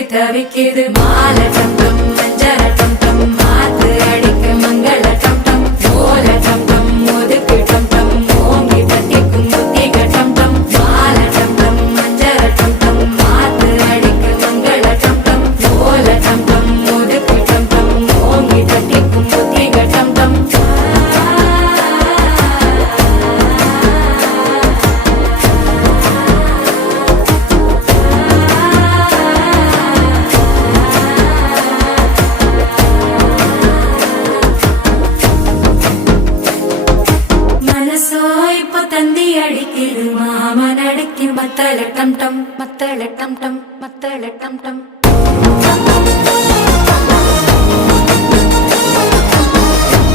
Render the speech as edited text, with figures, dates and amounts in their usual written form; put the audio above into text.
தவிக்கு தவிக்குது மாலை டம் டம் மஞ்சள டம் டம் மாத்து அடிக்க மங்கள டம் டம் ஓல டம் டம் ஒதுக்கு டம் டம் ஓங்கி தட்டிக்கும் புத்திக டம் டம் மாலை டம் டம் மஞ்சள டம் டம் மாத்து அடிக்க மங்கள டம் டம் ஓல டம் டம் ஒதுக்கு டம் டம் ஓங்கி தட்டிக்கும் புத்திக டம் டம் தந்தி அடிக்குது மாமன் அடிக்கு மத்தள டம் டம் மத்தள டம் டம் மத்தள டம் டம்